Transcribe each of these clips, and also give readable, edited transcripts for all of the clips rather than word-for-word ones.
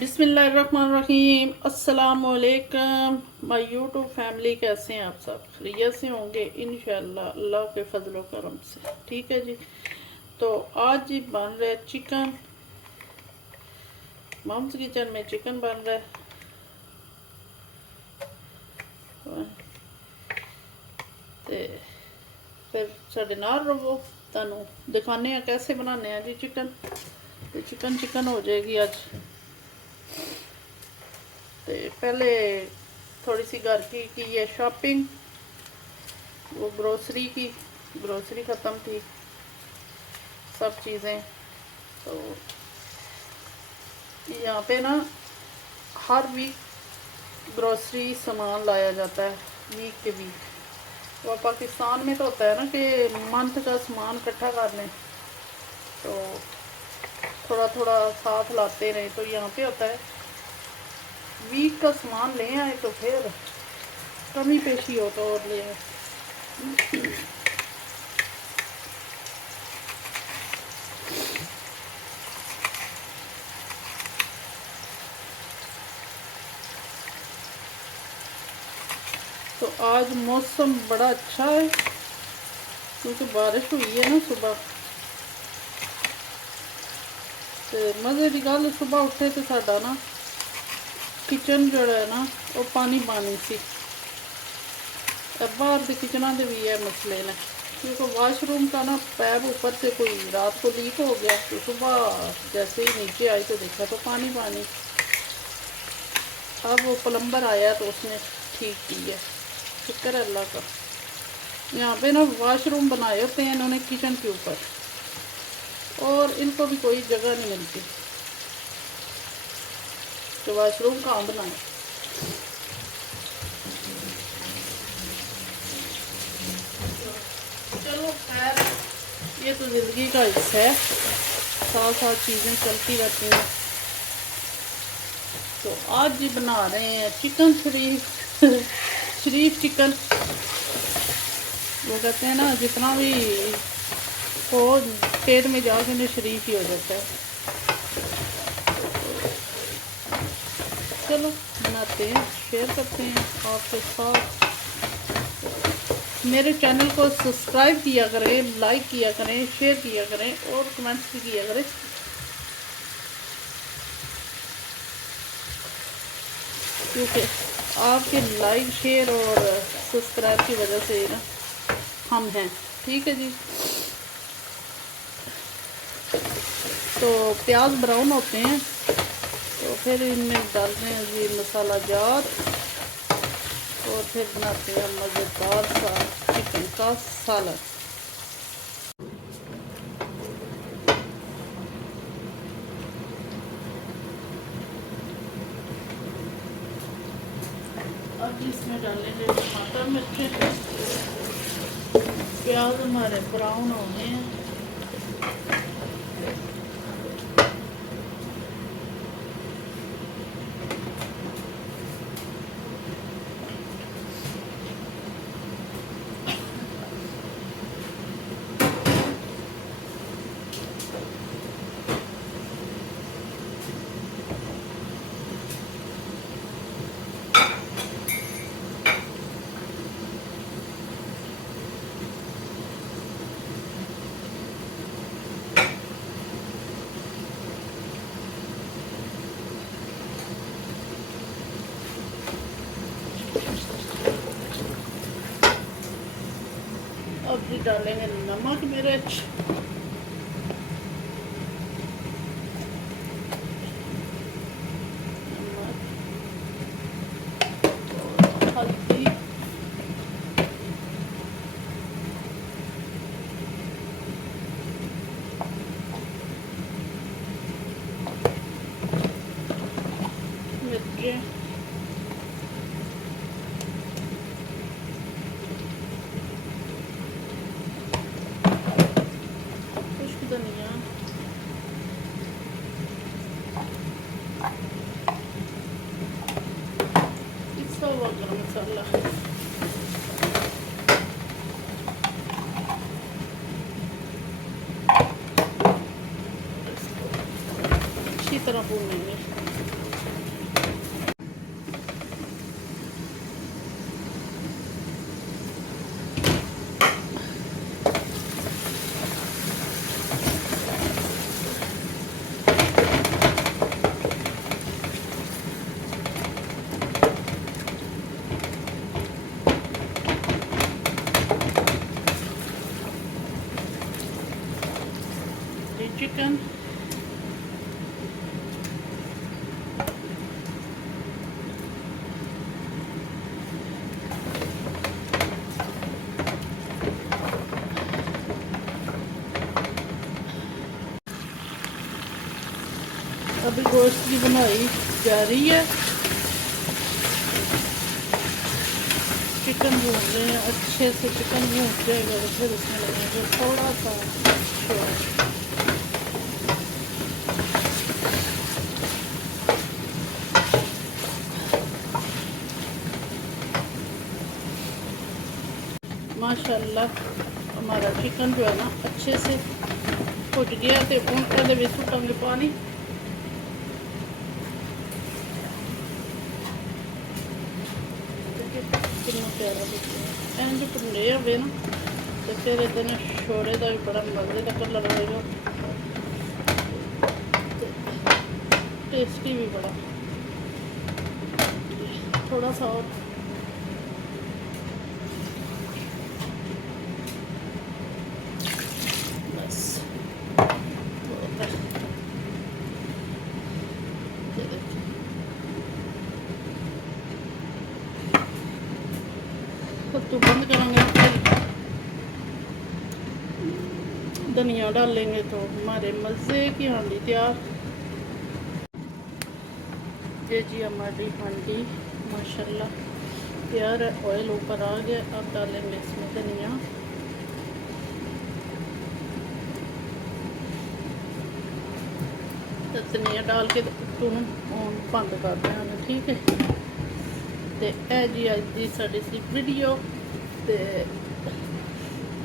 बिस्मिल्लाहिर्रहमानिर्रहीम। अस्सलामुअलैकुम my YouTube family, कैसे हैं आप सब? खैरियत से होंगे इंशाल्लाह, अल्लाह के फजल करम से। ठीक है जी। तो आज जी बन रहा है चिकन। मम्स किचन में चिकन बन रहा है। ते फिर साढ़े नाल रवो, तुहानू दिखाने हैं कैसे बनाने हैं जी चिकन। तो चिकन हो जाएगी आज। तो पहले थोड़ी सी घर की है शॉपिंग, वो ग्रोसरी ख़त्म थी सब चीज़ें। तो यहाँ पे ना हर वीक ग्रोसरी सामान लाया जाता है, वीक के वीक। वो पाकिस्तान में तो होता है ना कि मंथ का सामान इकट्ठा कर लें, तो थोड़ा थोड़ा साथ लाते रहे। तो यहाँ पे होता है वीक का सामान ले आए तो फिर कमी पेशी हो तो और ले आए। तो आज मौसम बड़ा अच्छा है क्योंकि बारिश हुई है ना सुबह। तो मज़े की गल, सुबह उठे तो साडा ना किचन जो है ना वो पानी सी। बाहर के किचना के भी है मसले ने, क्योंकि वाशरूम का ना पैप ऊपर से कोई रात को लीक हो गया। तो सुबह जैसे ही नीचे आई तो देखा तो पानी। अब वो प्लम्बर आया तो उसने ठीक की है, शुक्र है अल्लाह का। यहाँ पे ना वाशरूम बनाए होते हैं इन्होंने किचन के ऊपर, और इनको भी कोई जगह नहीं मिलती तो वाशरूम कहाँ बनाए। चलो खैर, ये तो ज़िंदगी का हिस्सा है, साथ साथ चीज़ें चलती रहती हैं। तो आज जी बना रहे हैं चिकन शरीफ चिकन। वो कहते हैं ना जितना भी हो पेट में जाके ना शरीफ ही हो जाता है। चलो बनाते हैं, शेयर करते हैं आपके साथ। मेरे चैनल को सब्सक्राइब किया करें, लाइक किया करें, शेयर किया करें और कमेंट्स भी किया करें। क्योंकि आपके लाइक शेयर और सब्सक्राइब की वजह से ना हम हैं। ठीक है जी। तो प्याज ब्राउन होते हैं तो फिर इनमें डालते हैं जी मसाला जात, और फिर बनाते हैं मज़ेदार सा चिकन का सालन। अब इसमें डालेंगे टमाटर मिर्ची। प्याज हमारे ब्राउन हो गए हैं। अब भी डालेंगे नमक मिर्च, हल्दी, मिर्चें, खुश्क धनिया, पिसा हुआ गरम मसाला, अच्छी तरह भूनेंगे। चिकन। अभी गोश्त की बनाई जा रही है। चिकन भून रहे हैं अच्छे से। चिकन भून जाएगा तो फिर उसमें लगेगा थोड़ा सा स्वाद। माशाल्लाह हमारा चिकन जो है ना अच्छे से फुट गया। तो हूँ ये सुटांगे पानी। कितना प्यारा दिखता है इंज भुने हुए ना तो फिर ये छोले का भी बड़ा मजे का कलर होएगा, टेस्टी भी बड़ा। थोड़ा सा और बस तो बंद करेंगे, धनिया डालेंगे तो हमारे मज़े की हांडी तैयार। ये जी हमारी हांडी माशाल्लाह तैयार है। ऑयल ऊपर आ गया। अब डालेंगे इसमें धनिया। तो धनिया डाल के तो बंद कर देंगे, ठीक है। तो यह जी अज की साड़ी सी वीडियो। तो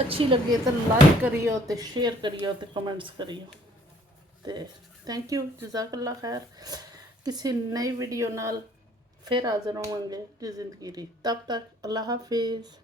अच्छी लगे तो लाइक करियो, तो शेयर करियो, तो कमेंट्स करियो। तो थैंक यू, जज़ाकल्ला खैर। किसी नई वीडियो नाल फिर हाज़िर होवांगे जी ज़िंदगी दी। तब तक अल्लाह हाफिज़।